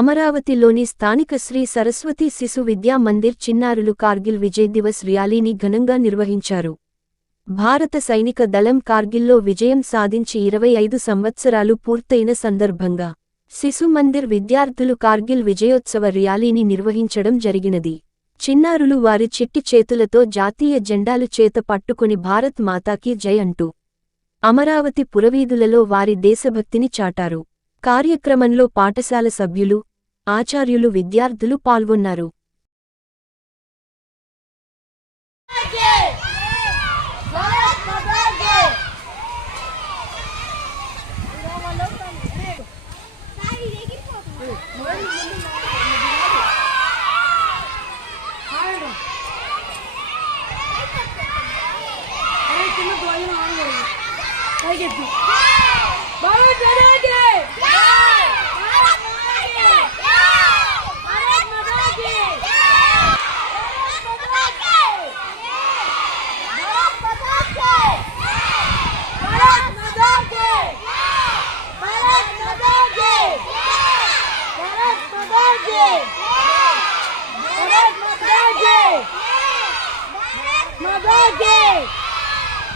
అమరావతిలోని స్థానిక శ్రీ సరస్వతి శిశు విద్యా మందిర్ చిన్నారులు కార్గిల్ విజయ్ దివస్ ర్యాలీని ఘనంగా నిర్వహించారు. భారత సైనిక దళం కార్గిల్లో విజయం సాధించి ఇరవై ఐదు సంవత్సరాలు పూర్తయిన సందర్భంగా శిశు మందిర్ విద్యార్థులు కార్గిల్ విజయోత్సవ ర్యాలీని నిర్వహించడం జరిగినది. చిన్నారులు వారి చిట్టి చేతులతో జాతీయ జెండాలు చేత పట్టుకుని భారత్ మాతాకి జై అంటూ అమరావతి పురవీధులలో వారి దేశభక్తిని చాటారు. కార్యక్రమంలో పాఠశాల సభ్యులు ఆచార్యులు విద్యార్థులు పాల్గొన్నారు.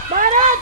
भारत